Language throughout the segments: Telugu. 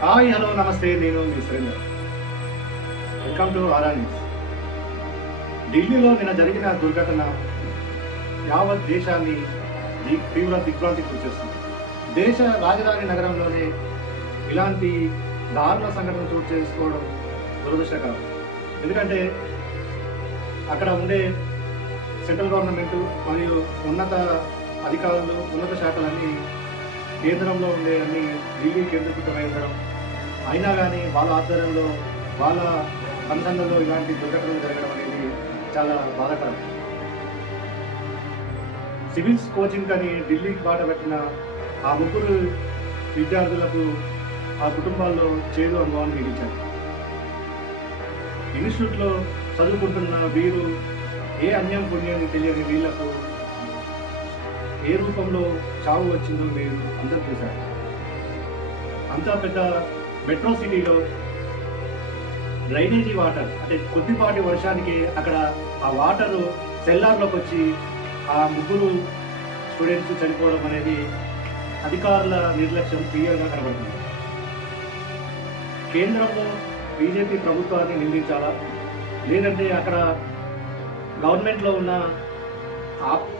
హాయ్ హలో నమస్తే, నేను మీ Surender. Welcome to RR news. ఢిల్లీలో నిన్న జరిగిన దుర్ఘటన యావత్ దేశాన్ని తీవ్ర దిగ్భ్రాంతికి గురిచేస్తుంది. దేశ రాజధాని నగరంలోనే ఇలాంటి దారుణ సంఘటన చోటు చేసుకోవడం దురదృష్టకరం. ఎందుకంటే అక్కడ ఉండే సెంట్రల్ గవర్నమెంట్ మరియు ఉన్నత అధికారులు, ఉన్నత శాఖలన్నీ కేంద్రంలో ఉండే అన్ని ఢిల్లీ కేంద్రీకృతమై ఉండడం, అయినా కానీ వాళ్ళ ఆధ్వర్యంలో వాళ్ళ కన్సర్న్లలో ఇలాంటి దుర్ఘటనలు జరగడం అనేది చాలా బాధాకరం. సివిల్స్ కోచింగ్ అని ఢిల్లీకి బాట పెట్టిన ఆ ముగ్గురు విద్యార్థులకు ఆ కుటుంబాల్లో చేదు అనుభవాన్ని మిగిల్చారు. ఇన్స్టిట్యూట్లో చదువుకుంటున్న వీరు ఏ అన్యం పుణ్యాన్ని తెలియని వీళ్లకు ఏ రూపంలో చావు వచ్చిందో మీరు అందరూ చూశారు. అంతా పెద్ద మెట్రో సిటీలో డ్రైనేజీ వాటర్, అంటే కొద్దిపాటి వర్షానికి అక్కడ ఆ వాటరు సెల్లార్లోకి వచ్చి ఆ ముగ్గురు స్టూడెంట్స్ చనిపోవడం అనేది అధికారుల నిర్లక్ష్యం క్లియర్గా కనబడుతుంది. కేంద్రంలో బీజేపీ ప్రభుత్వాన్ని నిందించాలా, లేదంటే అక్కడ గవర్నమెంట్లో ఉన్న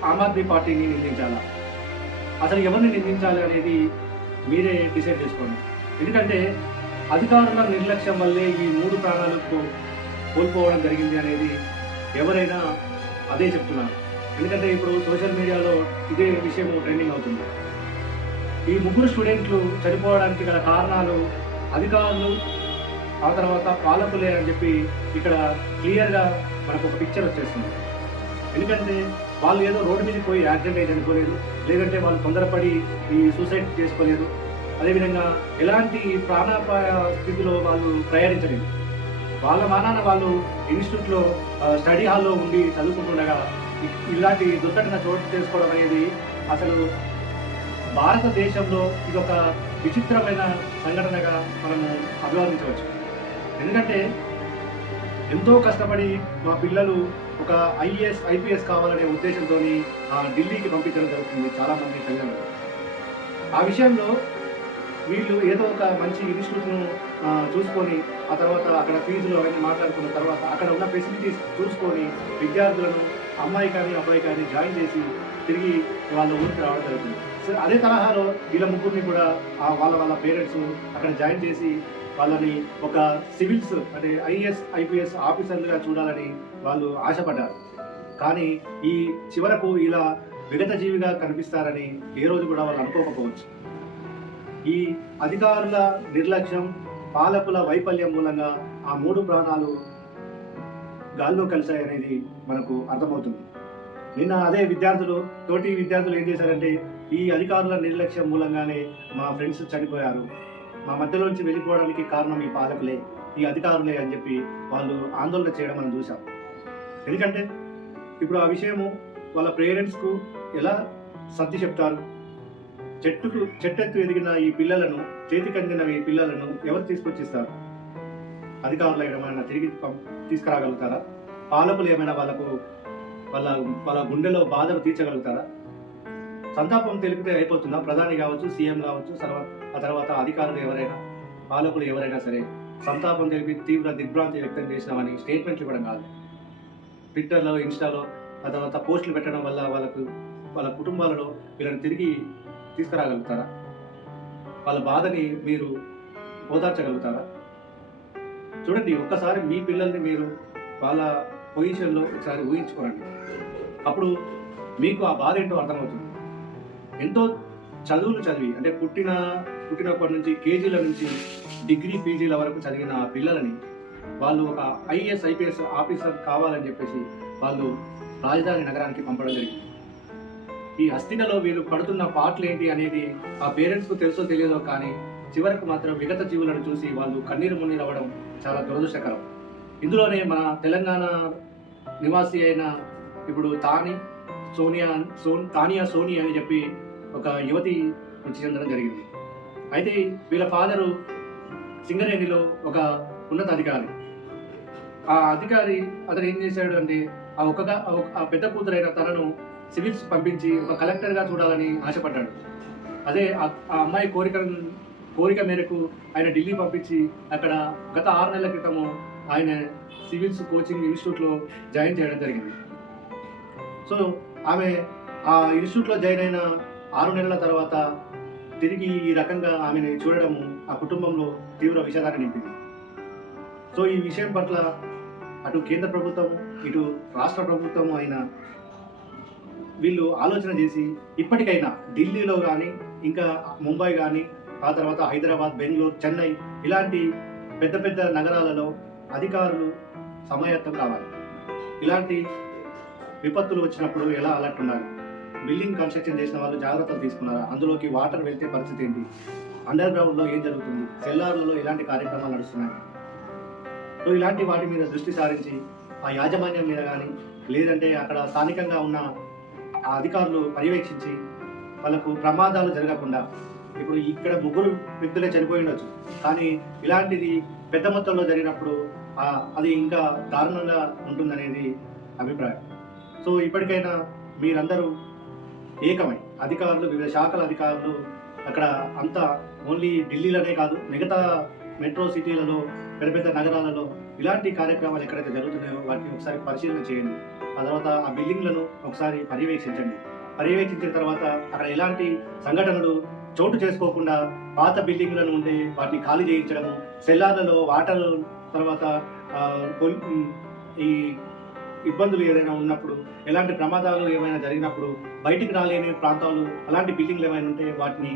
ఆమ్ ఆద్మీ పార్టీని నిందించాలా? అసలు ఎవరిని నిందించాలి అనేది మీరే డిసైడ్ చేసుకోండి. ఎందుకంటే అధికారుల నిర్లక్ష్యం వల్లే ఈ 3 ప్రాణాలు కోల్పోవడం జరిగింది అనేది ఎవరైనా అదే చెప్తున్నారు. ఎందుకంటే ఇప్పుడు సోషల్ మీడియాలో ఇదే విషయం ట్రెండింగ్ అవుతుంది. ఈ ముగ్గురు స్టూడెంట్లు చనిపోవడానికి గల కారణాలు అధికారులు, ఆ తర్వాత పాలకులే అని చెప్పి ఇక్కడ క్లియర్గా మనకు ఒక పిక్చర్ వచ్చేస్తుంది. ఎందుకంటే వాళ్ళు ఏదో రోడ్డు మీదకి పోయి యాక్సిడెంట్ అయి చనిపోలేదు, లేదంటే వాళ్ళు తొందరపడి ఈ సూసైడ్ చేసుకోలేదు, అదేవిధంగా ఎలాంటి ప్రాణాపాయ స్థితిలో వాళ్ళు ప్రయాణించలేదు. వాళ్ళ మానాన వాళ్ళు ఇన్స్టిట్యూట్లో స్టడీ హాల్లో ఉండి చదువుకుంటుండగా ఇలాంటి దుర్ఘటన చోటు చేసుకోవడం అనేది అసలు భారతదేశంలో ఇదొక విచిత్రమైన సంఘటనగా మనము అభివర్ణించవచ్చు. ఎందుకంటే ఎంతో కష్టపడి మా పిల్లలు ఒక ఐఏఎస్ ఐపీఎస్ కావాలనే ఉద్దేశంతో ఢిల్లీకి పంపించడం జరుగుతుంది చాలామంది పిల్లలు. ఆ విషయంలో వీళ్ళు ఏదో ఒక మంచి ఇన్స్టిట్యూట్ను చూసుకొని, ఆ తర్వాత అక్కడ ఫీజులు అవన్నీ మాట్లాడుకున్న తర్వాత అక్కడ ఉన్న ఫెసిలిటీస్ చూసుకొని విద్యార్థులను అమ్మాయి కానీ అబ్బాయి కానీ జాయిన్ చేసి తిరిగి వాళ్ళ ఊరికి రావడం జరుగుతుంది. సో అదే తరహాలో వీళ్ళ ముగ్గురిని కూడా వాళ్ళ పేరెంట్స్ అక్కడ జాయిన్ చేసి వాళ్ళని ఒక సివిల్స్, అంటే ఐఏఎస్ ఐపీఎస్ ఆఫీసర్లుగా చూడాలని వాళ్ళు ఆశపడ్డారు. కానీ ఈ చివరకు ఇలా విగత జీవిగా కనిపిస్తారని ఏ రోజు కూడా వాళ్ళు అనుకోకపోవచ్చు. ఈ అధికారుల నిర్లక్ష్యం, పాలకుల వైఫల్యం మూలంగా ఆ 3 ప్రాణాలు గాల్లో కలిశాయనేది మనకు అర్థమవుతుంది. నిన్న అదే తోటి విద్యార్థులు ఏం చేశారంటే, ఈ అధికారుల నిర్లక్ష్యం మూలంగానే మా ఫ్రెండ్స్ చనిపోయారు, మా మధ్యలోంచి వెళ్ళిపోవడానికి కారణం ఈ పాలకులే, ఈ అధికారులే అని చెప్పి వాళ్ళు ఆందోళన చేయడం మనం చూసాం. ఎందుకంటే ఇప్పుడు ఆ విషయము వాళ్ళ పేరెంట్స్కు ఎలా సర్ది చెప్తారు? చెట్టెత్తు ఎదిగిన ఈ పిల్లలను, చేతికి అందిన ఈ పిల్లలను ఎవరు తీసుకొచ్చిస్తారు? అధికారులు ఏమైనా తిరిగి తీసుకురాగలుగుతారా? పాలకులు ఏమైనా వాళ్ళ గుండెలో బాధను తీర్చగలుగుతారా? సంతాపం తెలిపితే అయిపోతుందా? ప్రధాని కావచ్చు, సీఎం కావచ్చు, ఆ తర్వాత అధికారులు ఎవరైనా, పాలకులు ఎవరైనా సరే సంతాపం తెలిపి తీవ్ర దిగ్భ్రాంతి వ్యక్తం చేసినామని స్టేట్మెంట్లు ఇవ్వడం కాదు. ట్విట్టర్లో, ఇన్స్టాలో, ఆ తర్వాత పోస్టులు పెట్టడం వల్ల వాళ్ళ కుటుంబాలలో వీళ్ళని తిరిగి తీసుకురాగలుగుతారా? వాళ్ళ బాధని మీరు ఓదార్చగలుగుతారా? చూడండి, ఒక్కసారి మీ పిల్లల్ని మీరు వాళ్ళ పొజిషన్లో ఒకసారి ఊహించుకోరండి. అప్పుడు మీకు ఆ బాధ ఏంటో అర్థమవుతుంది. ఎంతో చదువులు చదివి, అంటే పుట్టినప్పటి నుంచి కేజీల నుంచి డిగ్రీ పీజీల వరకు చదివిన ఆ పిల్లలని వాళ్ళు ఒక ఐఏఎస్ ఐపీఎస్ ఆఫీసర్ కావాలని చెప్పేసి వాళ్ళు రాజధాని నగరానికి పంపడం జరిగింది. ఈ హస్తినలో వీళ్ళు పడుతున్న పాటలు ఏంటి అనేది ఆ పేరెంట్స్కు తెలుసో తెలియదో, కానీ చివరకు మాత్రం విగత జీవులను చూసి వాళ్ళు కన్నీరు మున్నీరు అవ్వడం చాలా దురదృష్టకరం. ఇందులోనే మన తెలంగాణ నివాసి అయిన ఇప్పుడు తానియా సోని అని చెప్పి ఒక యువతి మృతి చెందడం జరిగింది. అయితే వీళ్ళ ఫాదరు సింగరేణిలో ఒక ఉన్నత అధికారి. ఆ అధికారి అతను ఏం చేశాడు అంటే, ఆ పెద్ద కూతురైన తనను సివిల్స్ పంపించి ఒక కలెక్టర్గా చూడాలని ఆశపడ్డాడు. అదే ఆ అమ్మాయి కోరికను కోరిక మేరకు ఆయన ఢిల్లీ పంపించి అక్కడ గత 6 నెలల క్రితము ఆయన సివిల్స్ కోచింగ్ ఇన్స్టిట్యూట్లో జాయిన్ చేయడం జరిగింది. సో ఆమె ఆ ఇన్స్టిట్యూట్లో జాయిన్ అయిన 6 నెలల తర్వాత తిరిగి ఈ రకంగా ఆమెను చూడడము ఆ కుటుంబంలో తీవ్ర విషాదాన్ని నింపింది. సో ఈ విషయం పట్ల అటు కేంద్ర ప్రభుత్వం ఇటు రాష్ట్ర ప్రభుత్వం అయినా వీళ్ళు ఆలోచన చేసి ఇప్పటికైనా ఢిల్లీలో కానీ ఇంకా ముంబై కానీ ఆ తర్వాత హైదరాబాద్, బెంగళూరు, చెన్నై ఇలాంటి పెద్ద పెద్ద నగరాలలో అధికారులు సమాయత్తం కావాలి. ఇలాంటి విపత్తులు వచ్చినప్పుడు ఎలా అలర్ట్ ఉండాలి, బిల్డింగ్ కన్స్ట్రక్షన్ చేసిన వాళ్ళు జాగ్రత్తలు తీసుకున్నారా, అందులోకి వాటర్ వెళ్తే పరిస్థితి ఏంటి, అండర్ గ్రౌండ్లో ఏం జరుగుతుంది, సెల్లార్లలో ఎలాంటి కార్యక్రమాలు నడుస్తున్నాయి. సో ఇలాంటి వాటి మీద దృష్టి సారించి ఆ యాజమాన్యం మీద కానీ లేదంటే అక్కడ స్థానికంగా ఉన్న ఆ అధికారులు పర్యవేక్షించి వాళ్ళకు ప్రమాదాలు జరగకుండా, ఇప్పుడు ఇక్కడ 3 వ్యక్తులే చనిపోయి ఉండొచ్చు, కానీ ఇలాంటిది పెద్ద మొత్తంలో జరిగినప్పుడు అది ఇంకా దారుణంగా ఉంటుందనేది అభిప్రాయం. సో ఇప్పటికైనా మీరందరూ ఏకమై అధికారులు, వివిధ శాఖల అధికారులు అక్కడ అంతా ఓన్లీ ఢిల్లీలోనే కాదు మిగతా మెట్రో సిటీలలో పెద్ద పెద్ద నగరాలలో ఇలాంటి కార్యక్రమాలు ఎక్కడైతే జరుగుతున్నాయో వాటిని ఒకసారి పరిశీలన చేయండి. ఆ తర్వాత ఆ బిల్డింగ్లను ఒకసారి పర్యవేక్షించండి. పర్యవేక్షించిన తర్వాత అక్కడ ఎలాంటి సంఘటనలు చోటు చేసుకోకుండా పాత బిల్డింగ్లను ఉంటే వాటిని ఖాళీ చేయించడము, సెల్లార్లలో వాటర్ తర్వాత ఈ ఇబ్బందులు ఏదైనా ఉన్నప్పుడు, ఎలాంటి ప్రమాదాలు ఏమైనా జరిగినప్పుడు బయటికి రాలేని ప్రాంతాలు అలాంటి బిల్డింగ్లు ఏమైనా ఉంటే వాటిని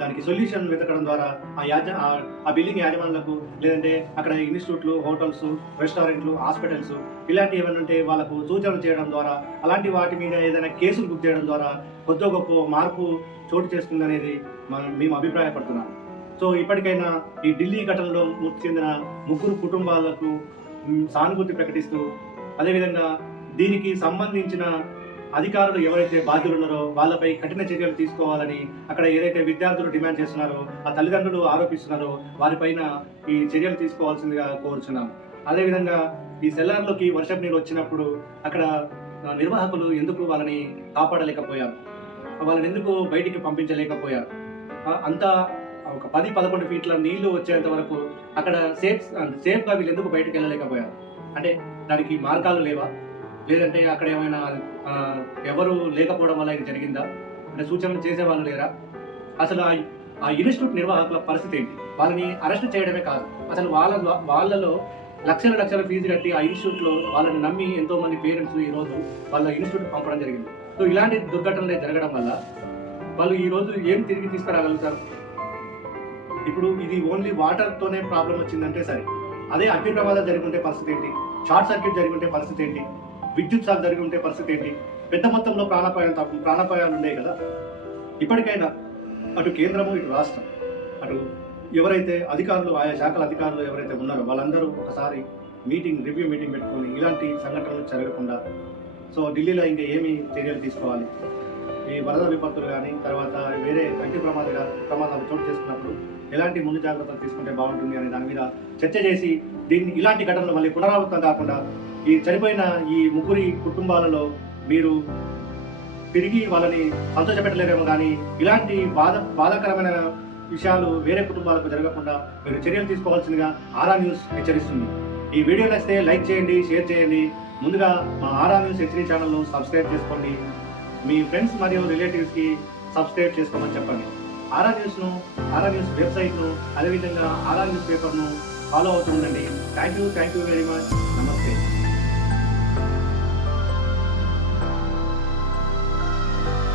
దానికి సొల్యూషన్ వెతకడం ద్వారా ఆ బిల్డింగ్ యాజమానులకు లేదంటే అక్కడ ఇన్స్టిట్యూట్లు, హోటల్స్, రెస్టారెంట్లు, హాస్పిటల్స్ ఇలాంటివి ఏమైనా ఉంటే వాళ్ళకు సూచనలు చేయడం ద్వారా అలాంటి వాటి మీద ఏదైనా కేసులు బుక్ చేయడం ద్వారా కొద్ది గొప్ప మార్పు చోటు చేసుకుందనేది మేము అభిప్రాయపడుతున్నాం. సో ఇప్పటికైనా ఈ ఢిల్లీ ఘటనలో మృతి చెందిన 3 కుటుంబాలకు సానుభూతి ప్రకటిస్తూ, అదేవిధంగా దీనికి సంబంధించిన అధికారులు ఎవరైతే బాధ్యులు ఉన్నారో వాళ్ళపై కఠిన చర్యలు తీసుకోవాలని అక్కడ ఏదైతే విద్యార్థులు డిమాండ్ చేస్తున్నారో, ఆ తల్లిదండ్రులు ఆరోపిస్తున్నారో వారిపైన ఈ చర్యలు తీసుకోవాల్సిందిగా కోరుచున్నాం. అదేవిధంగా ఈ సెల్లార్లోకి వర్షపు నీరు వచ్చినప్పుడు అక్కడ నిర్వాహకులు ఎందుకు వాళ్ళని కాపాడలేకపోయారు, వాళ్ళని ఎందుకు బయటికి పంపించలేకపోయారు, అంతా ఒక 10-11 ఫీట్ల నీళ్లు వచ్చేంత వరకు అక్కడ సేఫ్గా వీళ్ళు ఎందుకు బయటకు వెళ్ళలేకపోయారు? అంటే దానికి మార్గాలు లేవా, లేదంటే అక్కడ ఏమైనా ఎవరు లేకపోవడం వల్ల ఇది జరిగిందా, అంటే సూచనలు చేసేవాళ్ళు లేరా? అసలు ఆ ఇన్స్టిట్యూట్ నిర్వాహకుల పరిస్థితి ఏంటి? వాళ్ళని అరెస్ట్ చేయడమే కాదు, అసలు వాళ్ళలో లక్షల ఫీజు కట్టి ఆ ఇన్స్టిట్యూట్లో వాళ్ళని నమ్మి ఎంతో మంది పేరెంట్స్ ఈరోజు వాళ్ళ ఇన్స్టిట్యూట్ పంపడం జరిగింది. సో ఇలాంటి దుర్ఘటనలే జరగడం వల్ల వాళ్ళు ఈరోజు ఏం తిరిగి తీసుకురాగలుగుతారు? ఇప్పుడు ఇది ఓన్లీ వాటర్తోనే ప్రాబ్లం వచ్చిందంటే సరే, అదే అగ్ని ప్రమాదం జరిగి ఉంటే పరిస్థితి ఏంటి, షార్ట్ సర్క్యూట్ జరిగి ఉంటే పరిస్థితి ఏంటి, విద్యుత్ షాక్ జరిగి ఉంటే పరిస్థితి ఏంటి, పెద్ద మొత్తంలో ప్రాణాపాయాలు ఉన్నాయి కదా. ఇప్పటికైనా అటు కేంద్రము ఇటు రాష్ట్రం అటు ఎవరైతే అధికారులు, ఆయా శాఖల అధికారులు ఎవరైతే ఉన్నారో వాళ్ళందరూ ఒకసారి రివ్యూ మీటింగ్ పెట్టుకొని ఇలాంటి సంఘటనలు జరగకుండా, సో ఢిల్లీలో ఇంకా ఏమి చర్యలు తీసుకోవాలి, ఈ వరద విపత్తులు కానీ తర్వాత వేరే అగ్ని ప్రమాదాలు చోటు చేసుకున్నప్పుడు ఎలాంటి ముందు జాగ్రత్తలు తీసుకుంటే బాగుంటుంది అనే దాని మీద చర్చ చేసి ఇలాంటి ఘటనలు మళ్ళీ పునరావృతం కాకుండా ఈ చనిపోయిన ఈ 3 కుటుంబాలలో మీరు తిరిగి వాళ్ళని సంతోషపెట్టలేరేమో కానీ ఇలాంటి బాధాకరమైన విషయాలు వేరే కుటుంబాలకు జరగకుండా మీరు చర్యలు తీసుకోవాల్సిందిగా ఆరా న్యూస్ హెచ్చరిస్తుంది. ఈ వీడియో నచ్చితే లైక్ చేయండి, షేర్ చేయండి. ముందుగా మా ఆరా న్యూస్ హెచ్డి ఛానల్ను సబ్స్క్రైబ్ చేసుకోండి. మీ ఫ్రెండ్స్ మరియు రిలేటివ్స్కి సబ్స్క్రైబ్ చేసుకోమని చెప్పండి. ఆరా న్యూస్ వెబ్సైట్ను అదేవిధంగా ఆరా న్యూస్ పేపర్ను ఫాలో అవుతూ ఉండండి. Thank you very much. నమస్తే.